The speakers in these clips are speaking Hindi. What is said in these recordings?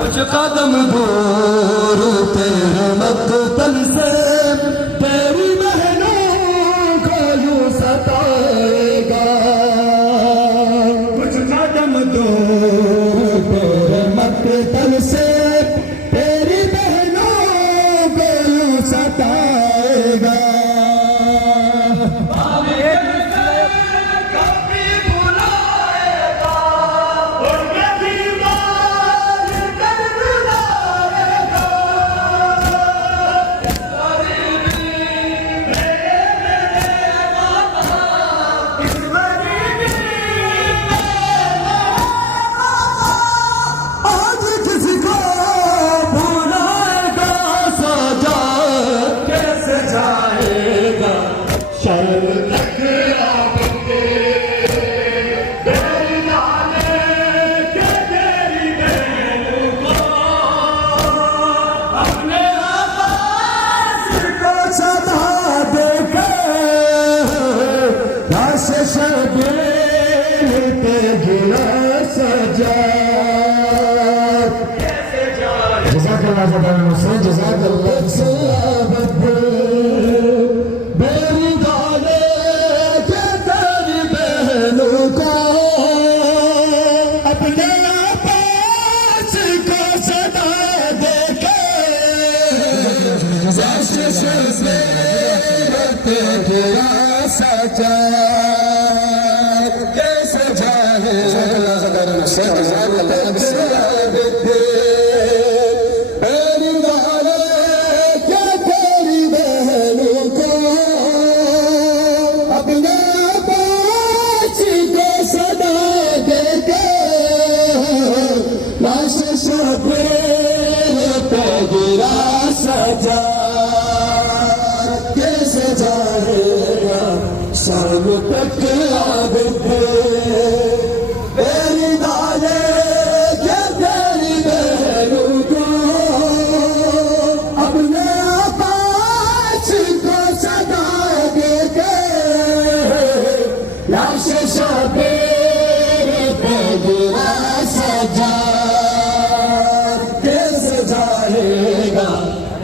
कुछ कदम दूर तेरे मक्तल से तेरी बहनों को यूं सताएगा। कुछ कदम दूर तेरे मक्तल से तेरी बहनों को यूं सताएगा।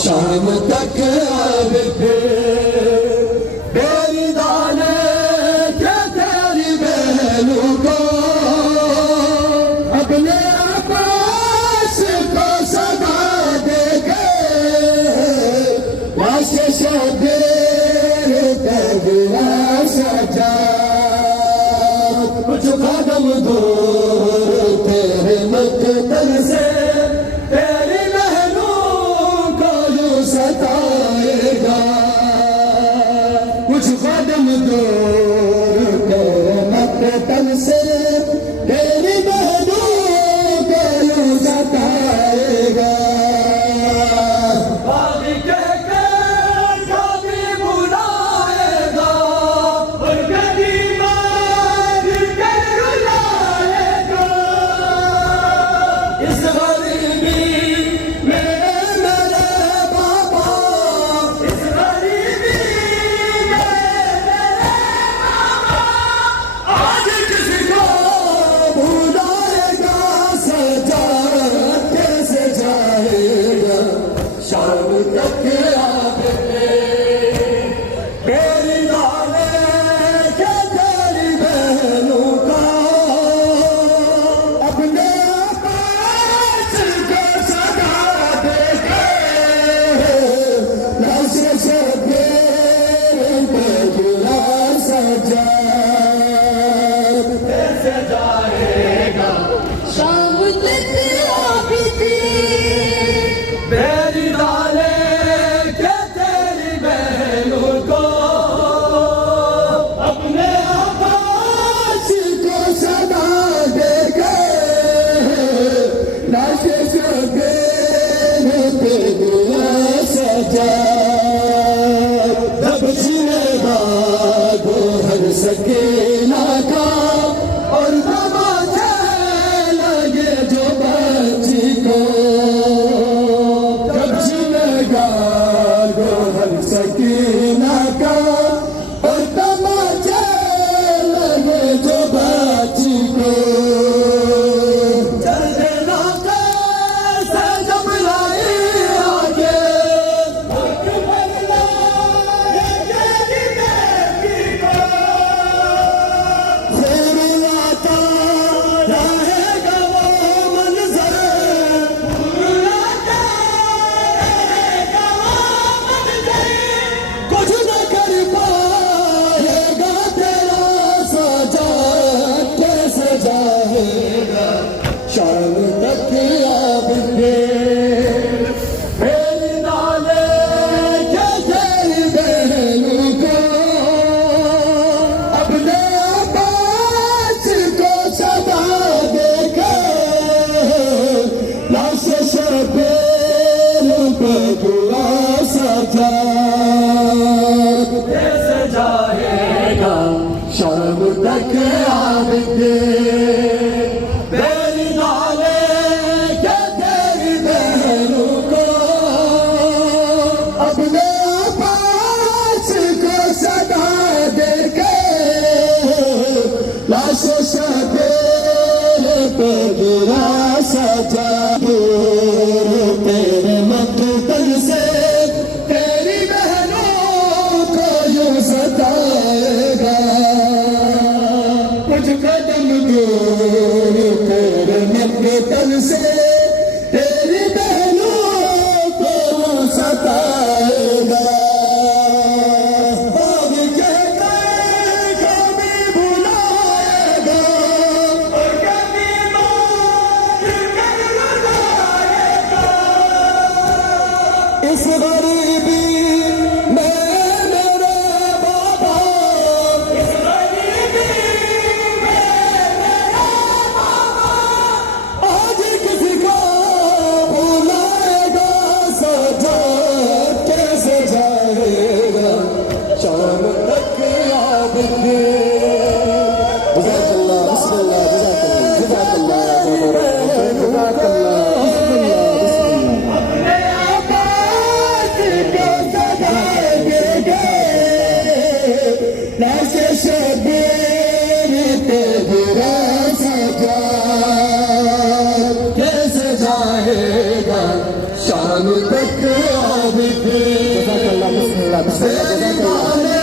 शाम तक आवे तेरी दाने क्या तेरी बहनों को अपने पास को सदा दे के लाश शबीर तेरा सजा कुछ कदम दूर तेरे मक्तल से कुछ कदम दूर तेरे मक्तल से तेरी बहनों को यूं सताएगा। बागी के कभी बुलाएगा उनके दीवार के रुलाएगा। इस पे दुआ सजा जब जिनेगा गोहर सकीना का और नमाज़े लगे जो बच्ची को जब जिनेगा गोहर सकीना का और नमाज़े लगे जो बच्ची को चल देना कैसे जब लाई आगे शाम तक आवेंगे मेरी नाले के तेरी बहनों को अपने आवाज को सदा देकर लाश शबीर पे दुआ सजा कैसे जाएगा शाम तक आवेंगे अपने पास को सदा देके लाश शबीर पे गिरा सजा तेरे मकतल से तेरी बहनों को यूं सताएगा कुछ कदम दूर तेरे मकतल से तेरी बहनों को सताएगा भाग के कभी बुलाएगा और कभी मार कर रुलाएगा इस गरीबी में मेरे बाबा इस गरीबी में मेरा बाबा आज किसी को बुलाएगा सजा कैसे जाएगा शाम तक आवेंगे जज़ाकल्लाह बिस्मिल्लाह जज़ाकल्लाह जज़ाकल्लाह अपने आवाज़ को सजा देंगे लाश शबीर पे गिरा सजा कैसे जाएगा शाम तक आवेंगे जज़ाकल्लाह बिस्मिल्लाह